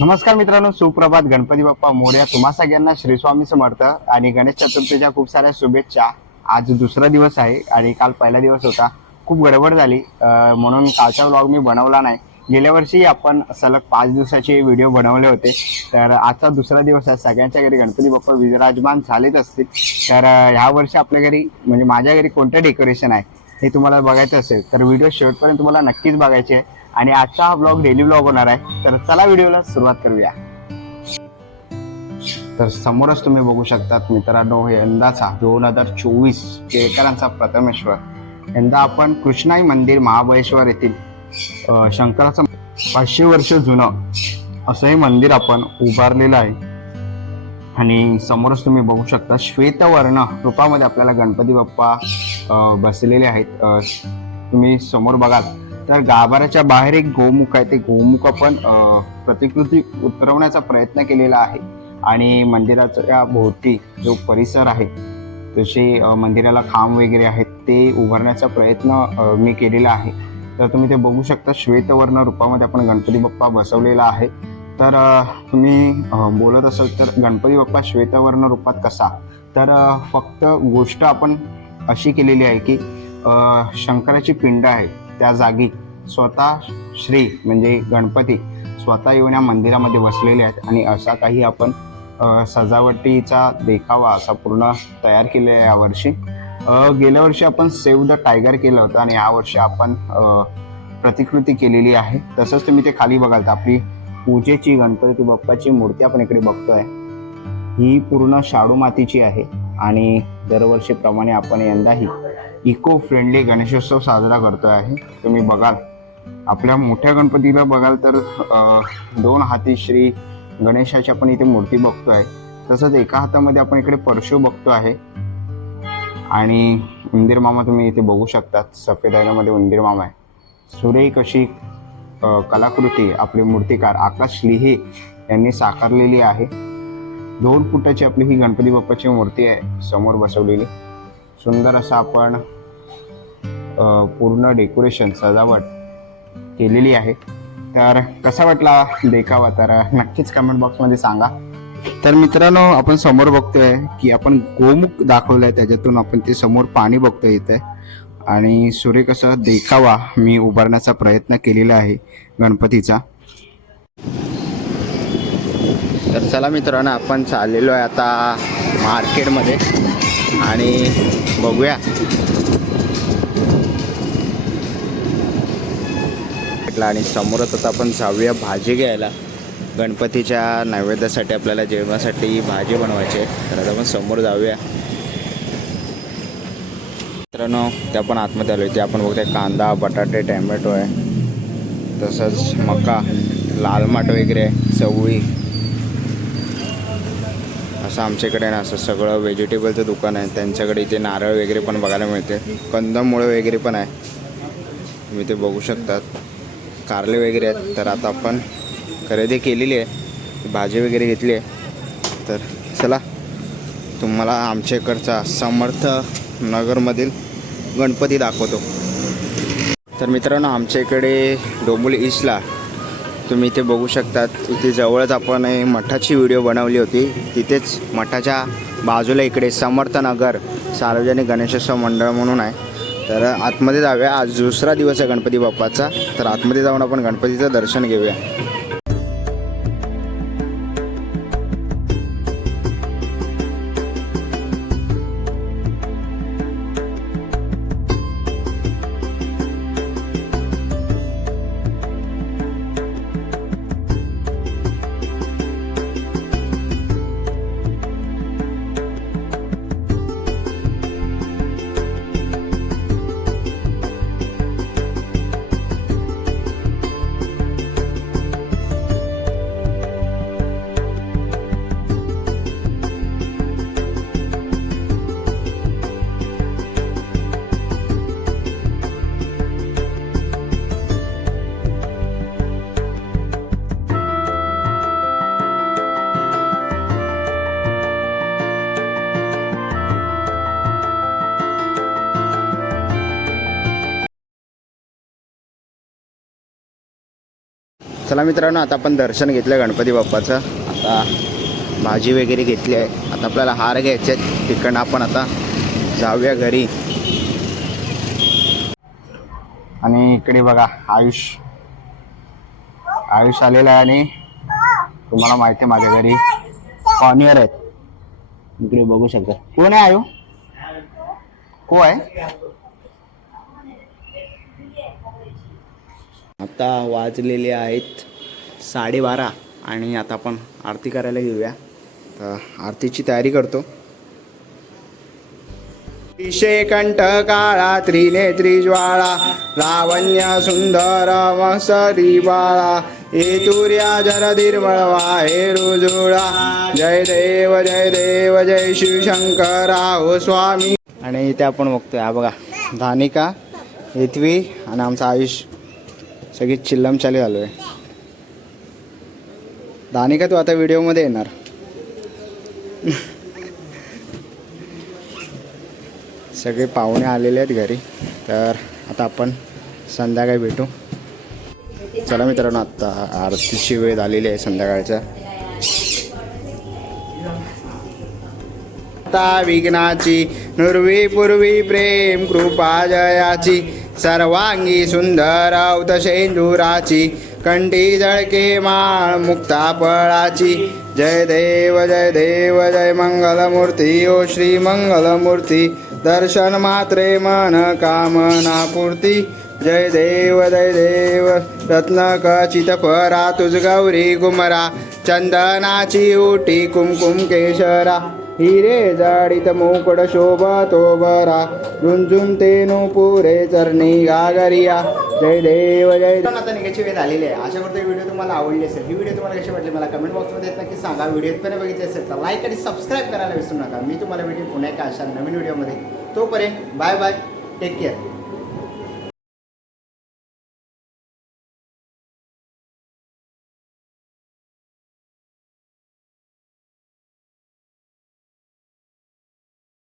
नमस्कार मित्रांनो सुप्रभात. गणपती बाप्पा मोर्या. तुम्हा सगळ्यांना श्री स्वामी समर्थ आणि गणेश चतुर्थीच्या खूप साऱ्या शुभेच्छा. आज दुसरा दिवस आहे आणि काल पहिला दिवस होता. खूप गडबड झाली. म्हणून कालचा व्लॉग मी बनवला नाही. गेल्या वर्षी आपण सलग पाच दिवसाचे व्हिडिओ बनवले होते. तर आजचा दुसरा दिवस आहे. सगळ्यांच्या घरी गणपती बाप्पा विराजमान झालेच असतील. तर ह्या वर्षी आपल्या घरी म्हणजे माझ्या घरी कोणतं डेकोरेशन आहे? हे तुम्हाला बघायचं असेल तर व्हिडिओ शेवटपर्यंत तुम्हाला नक्कीच बघायचे आहे. आणि आजचा हा ब्लॉग डेली ब्लॉग होणार आहे. तर चला व्हिडिओला सुरुवात करूया. तर समोरच तुम्ही बघू शकतात मित्रांनो यंदाचा दोन हजार चोवीस केळकरांचा प्रथमेश्वर. यंदा आपण कृष्णाई मंदिर महाबळेश्वर येथील शंकराचं पाचशे वर्ष जुनं असं हे मंदिर आपण उभारलेलं आहे. आणि समोरच तुम्ही बघू शकता श्वेतवर्ण रूपामध्ये आपल्याला गणपती बाप्पा बसलेले आहेत. तुम्ही समोर बघाल. तर गाभाऱ्याच्या बाहेर एक गोमुख आहे. ते गोमुख आपण प्रतिकृती उतरवण्याचा प्रयत्न केलेला आहे. आणि मंदिराच्या भोवती जो परिसर आहे तसे मंदिराला खांब वगैरे आहेत ते उभारण्याचा प्रयत्न मी केलेला आहे. तर तुम्ही ते बघू शकता. श्वेतवर्ण रूपामध्ये आपण गणपती बाप्पा बसवलेला आहे. तर तुम्ही बोलत असाल तर गणपती बाप्पा श्वेतवर्ण रूपात कसा? तर फक्त गोष्ट आपण अशी केलेली आहे की शंकराची पिंड आहे त्या जागी स्वतः श्री म्हणजे गणपती स्वतः येऊन या मंदिरामध्ये बसलेले आहेत आणि असा काही आपण सजावटीचा देखावा असा पूर्ण तयार केलेला आहे यावर्षी गेल्या वर्षी आपण सेव्ह द टायगर केलं होतं आणि यावर्षी आपण प्रतिकृती केलेली आहे. तसंच तुम्ही ते खाली बघाल तर आपली पूजेची गणपती बाप्पाची मूर्ती आपण इकडे बघतोय. ही पूर्ण शाडू मातीची आहे आणि दरवर्षीप्रमाणे आपण यंदाही इको फ्रेंडली गणेशोत्सव साजरा करतो आहे. तुम्ही बघाल. आपल्या मोठ्या गणपतीला बघाल तर दोन हाती श्री गणेशाची आपण इथे मूर्ती बघतो आहे तसंच एका हातामध्ये आपण इकडे परशु बघतो आहे. आणि उंदीर मामा तुम्ही इथे बघू शकतात. सफेद रंगामध्ये उंदीर मामा आहे. सुरेख अशी कलाकृती आपले मूर्तिकार आकाश लिहे यांनी साकारलेली आहे. दोन फुटाची आपली ही गणपती बाप्पाची मूर्ती आहे समोर बसवलेली. सुंदर असं आपण पूर्ण डेकोरेशन सजावट केलेली आहे. तर कसा वाटला देखावा? तर नक्कीच कमेंट बॉक्समध्ये सांगा. तर मित्रांनो आपण समोर बघतोय की आपण गोमुख दाखवलंय त्याच्यातून आपण ते समोर पाणी बघतोय इथे. आणि सूर्य कसं देखावा मी उभारण्याचा प्रयत्न केलेला आहे गणपतीचा. तर चला मित्रांनो आपण चाललेलो आहे आता मार्केटमध्ये आणि बघूया. आणि समोरच आता आपण जाऊया भाजी घ्यायला. गणपतीच्या नैवेद्यासाठी आपल्याला जेवणासाठी भाजी बनवायची आहे. तर आता आपण समोर जाऊया. मित्रांनो ते आपण आतमध्ये आलो ते आपण बघतोय कांदा बटाटे टॅमॅटो आहे. तसंच मका लाल माठ वगैरे चवळी. असं आमच्याकडे ना असं सगळं व्हेजिटेबलचं दुकान आहे. त्यांच्याकडे इथे नारळ वगैरे पण बघायला मिळते. कंदमुळं वगैरे पण आहे. तुम्ही ते बघू शकतात. कारले वगैरे आहेत. तर आता आपण खरेदी केलेली आहे. भाजी वगैरे घेतली आहे. तर चला तुम्हाला आमच्या इकडचा समर्थ नगरमधील गणपती दाखवतो. तर मित्रांनो आमच्या इकडे डोंबोली ईस्टला तुम्ही इथे बघू शकतात. इथे जवळच आपण मठाची व्हिडिओ बनवली होती. तिथेच मठाच्या बाजूला इकडे समर्थनगर सार्वजनिक गणेशोत्सव मंडळ म्हणून आहे. तर आतमध्ये जाऊया. आज दुसरा दिवस आहे गणपती बाप्पाचा. तर आतमध्ये जाऊन आपण गणपतीचं दर्शन घेऊया. चला मित्रांनो आता आपण दर्शन घेतलं गणपती बाप्पाचं. आता भाजी वगैरे घेतली आहे. आता आपल्याला हार घ्यायचे आहेत. तिकडनं आपण आता जाऊया घरी. आणि इकडे बघा आयुष. आयुष आलेला आहे आणि तुम्हाला माहिती आहे माझ्या घरी. कॉर्नियर आहेत. इकडे बघू शकता. कोण आहे आयु? को आहे? आता वाजलेले आहेत साडेबारा आणि आता आपण आरती करायला घेऊया तर आरतीची तयारी करतो. कंठ काळा त्रिनेत्री ज्वाळा लावण्य सुंदर मसरी बाळा हेतुर्या जलधिर्मळवा हे रुजुळा. जय देव जय देव जय शिवशंकरा हो स्वामी. आणि इथे आपण बघतोय हा बघा धानिका हेतवी आणि आमचा आयुष. सगळी चिल्लम चालू झालो आहे दानिका तू आता व्हिडिओमध्ये येणार. सगळे पाहुणे आलेले आहेत घरी. तर आता आपण संध्याकाळी भेटू. चला मित्रांनो आत्ता आरतीची वेळ आलेली आहे संध्याकाळच्या. आता विघ्नाची नुर्वी पूर्वी प्रेम कृपा जयाची. सर्वांगी सुंदर अवत शेंदुराची कंठी जळके माळ मुक्ता फळाची जय देव जय देव जय मंगलमूर्ती ओ श्री मंगलमूर्ती. दर्शन मात्रे मन कामना पूर्ती जय देव जय देव रत्नकचित परा तुझ गौरी कुमरा चंदनाची उटी कुमकुम केशरा. हिरे जाडित मुकुड शोभतो बरा झुंझुन तेनु पुरे चरणी गागरिया. जय देव जय देव आता निघायची वेळ आलेले आहे. अशा करतो व्हिडिओ तुम्हाला आवडली असेल ही व्हिडिओ तुम्हाला कशी वाटली मला कमेंट बॉक्समध्ये नक्की सांगा. व्हिडिओ पण बघितली असेल तर लाईक आणि सबस्क्राईब करायला विसरू नका. मी तुम्हाला व्हिडिओ पुन्हा एका अशा नवीन व्हिडिओमध्ये. तोपर्यंत बाय बाय टेक केअर